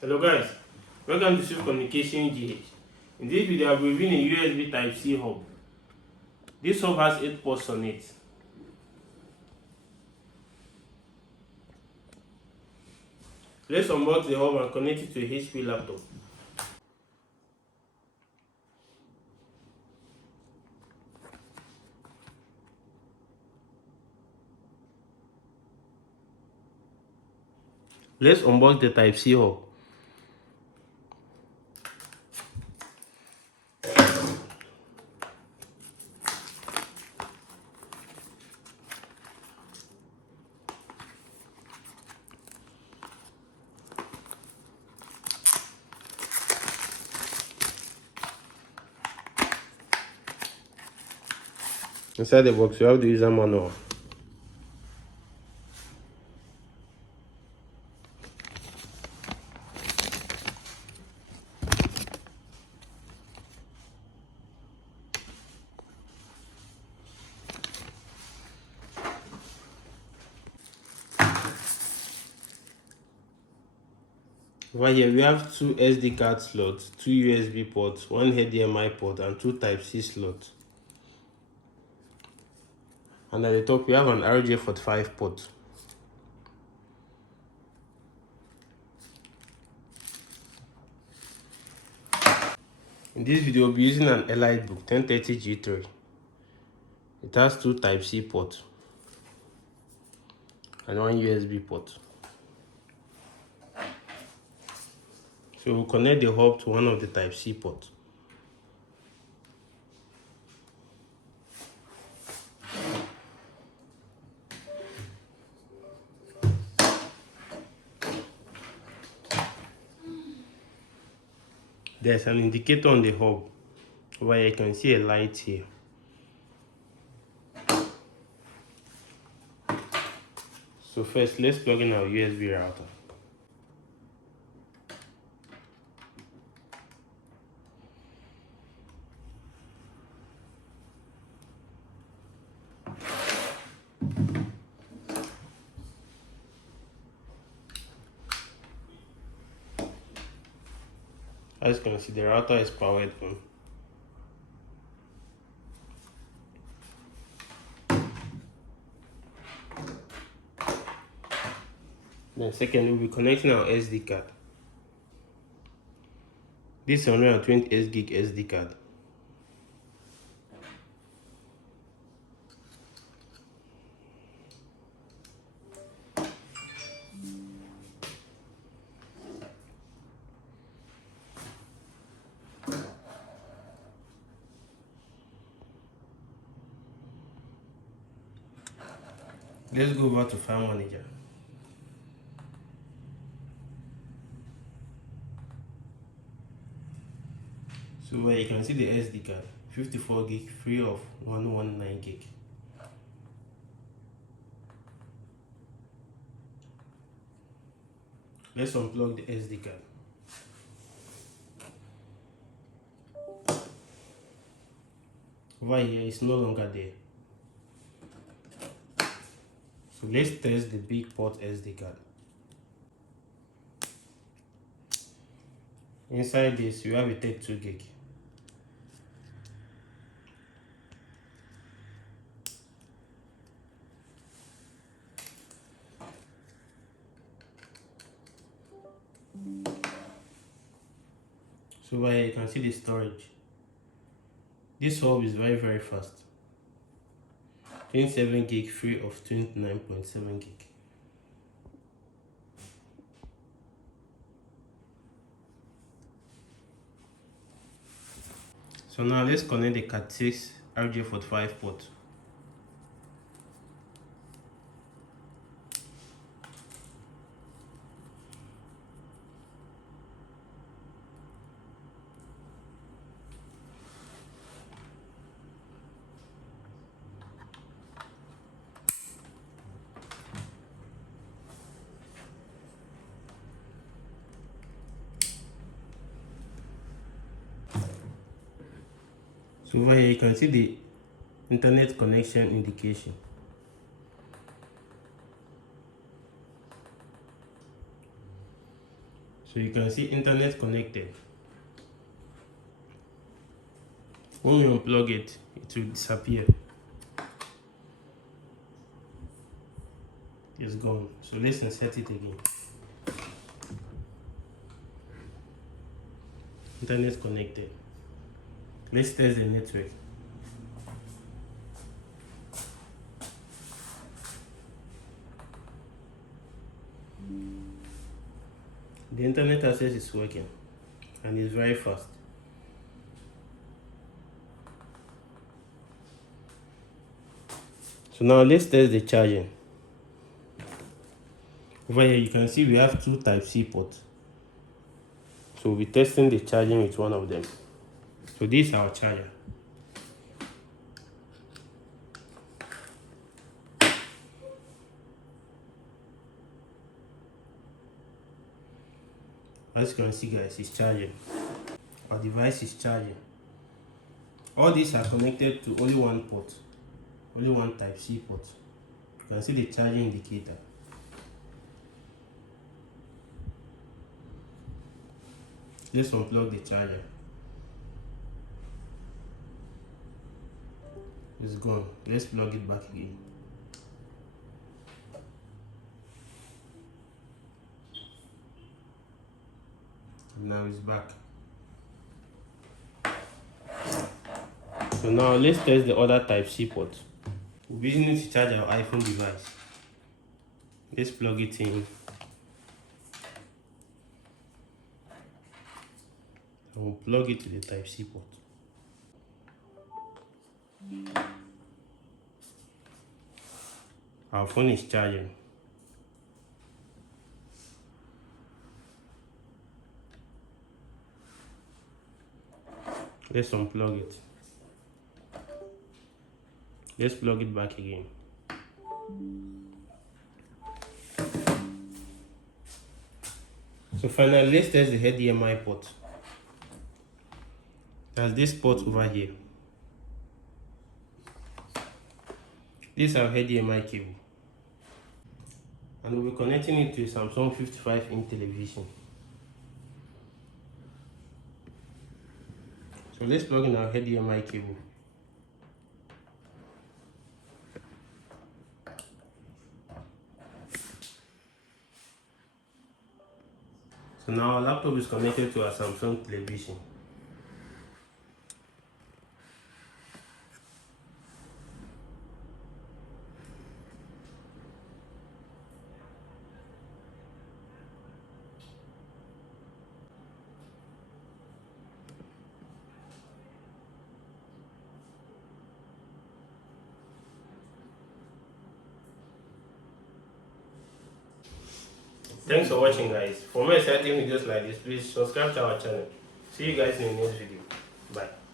Hello guys, welcome to Swift Communication GH. In this video, I'll be reviewing a USB Type-C hub. This hub has 8 ports on it. Let's unbox the hub and connect it to a HP laptop. Let's unbox the Type-C hub. Inside the box, you have the user manual. Over here, we have 2 SD card slots, 2 USB ports, 1 HDMI port, and 2 Type-C slots. And at the top, we have an RJ45 port. In this video, we'll be using an EliteBook 1030G3. It has 2 Type-C ports and 1 USB port. So we'll connect the hub to one of the Type-C ports. There's an indicator on the hub where you can see a light here. So first, let's plug in our USB router. As you can see, the router is powered on. Then second, we'll be connecting our SD card. This is 128 gig SD card. Let's go over to File Manager. So where you can see the SD card, 54 gig free of 119 gig. Let's unplug the SD card. Over here, it's no longer there. So let's test the big port SD card. Inside this, you have a 32 gig. So over here, you can see the storage. This hub is very fast. 27 gig free of 29.7 gig. So now let's connect the Cat6 RJ45 port. So over here you can see the internet connection indication. So you can see internet connected. When we unplug it, it will disappear. It's gone. So let's insert it again. Internet connected. Let's test the network. The internet access is working and it's very fast. So now let's test the charging. Over here you can see we have two Type-C ports. So we'll be testing the charging with one of them. So this is our charger. As you can see guys, it's charging. Our device is charging. All these are connected to only one port, only one Type-C port. You can see the charging indicator. Let's unplug the charger. It's gone. Let's plug it back again. And now it's back. So now let's test the other Type-C port. We'll be using it to charge our iPhone device. Let's plug it in. And we'll plug it to the Type-C port. Our phone is charging. Let's unplug it. Let's plug it back again. So finally, let's test the HDMI port. There's this port over here. This is our HDMI cable. And we'll be connecting it to a Samsung 55-inch television. So let's plug in our HDMI cable. So now our laptop is connected to our Samsung television. Thanks for watching guys. For more exciting videos like this, please subscribe to our channel. See you guys in the next video. Bye.